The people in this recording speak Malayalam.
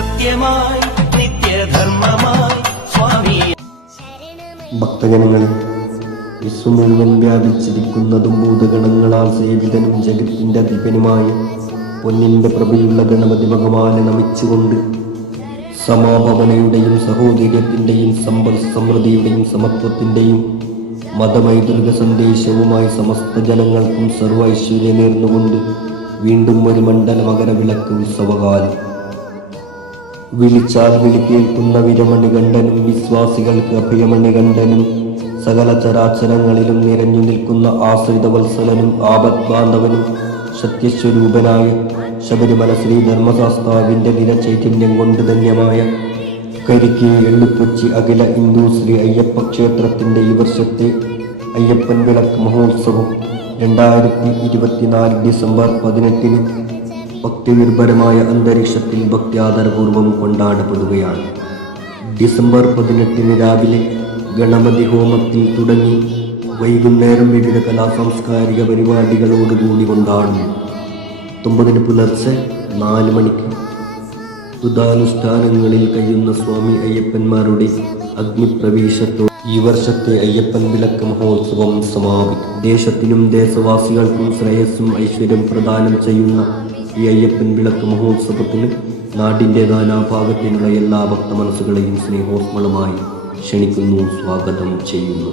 സത്യമായി നിത്യധർമ്മമായി സ്വാമി. ഭക്തജനങ്ങളെ, വിശ്വം മുഴുവൻ വ്യാപിച്ചിരിക്കുന്നതും ഭൂതഗണങ്ങളാൽ സേവിതനും ജഗത്തിന്റെ അധിപനുമായ പൊന്നിന്റെ പ്രഭയുള്ള ഗണപതി ഭഗവാനെ നമിച്ചുകൊണ്ട് സമാഭവനയുടെയും സഹോദര്യത്തിന്റെയും സമ്പൽ സമൃദ്ധിയുടെയും സമത്വത്തിന്റെയും മതമൈതൃക സന്ദേശവുമായി സമസ്ത ജനങ്ങൾക്കും സർവ്വ ഐശ്വര്യം നേർന്നുകൊണ്ട് വീണ്ടും ഒരു മണ്ഡല മകരവിളക്ക് ഉത്സവകാലം. വിളിച്ചാൽ വിളി കേൾക്കുന്ന വിരമണികണ്ഠനും വിശ്വാസികൾക്ക് അഭയമണികണ്ഠനും സകല ചരാചരങ്ങളിലും നിറഞ്ഞു നിൽക്കുന്ന ആശ്രിതവത്സലനും ആപദ്ബാന്ധവനും സത്യസ്വരൂപനായ ശബരിമല ശ്രീ ധർമ്മശാസ്താവിന്റെ നിരചൈതന്യം കൊണ്ട് ധന്യമായ കരിക്കി എള്ളുപ്പൊച്ചി അഖില ഹിന്ദു ശ്രീ അയ്യപ്പ ക്ഷേത്രത്തിന്റെ ഈ വർഷത്തെ അയ്യപ്പൻ വിളക്ക് മഹോത്സവം 2024 ഡിസംബർ 18 ഭക്തിനിർഭരമായ അന്തരീക്ഷത്തിൽ ഭക്ത്യാദരപൂർവ്വം കൊണ്ടാടപ്പെടുകയാണ്. ഡിസംബർ 18 രാവിലെ ഗണപതി ഹോമത്തിൽ തുടങ്ങി വൈകുന്നേരം വിവിധ കലാസാംസ്കാരിക പരിപാടികളോടുകൂടി കൊണ്ടാടുന്നു. 9 പുലർച്ചെ 4 മണിക്ക് വ്രതാനുഷ്ഠാനങ്ങളിൽ കഴിയുന്ന സ്വാമി അയ്യപ്പന്മാരുടെ അഗ്നിപ്രവേശത്തോടെ ഈ വർഷത്തെ അയ്യപ്പൻ വിളക്ക് മഹോത്സവം സമാപിക്കും. ദേശത്തിനും ദേശവാസികൾക്കും ശ്രേയസ്സും ഐശ്വര്യം പ്രദാനം ചെയ്യുന്ന ഈ അയ്യപ്പൻ വിളക്ക് മഹോത്സവത്തിന് നാടിൻ്റെ നാനാഭാഗത്തിനുള്ള എല്ലാ ഭക്ത മനസ്സുകളെയും സ്നേഹോസ്മളമായി ക്ഷണിക്കുന്നു, സ്വാഗതം ചെയ്യുന്നു.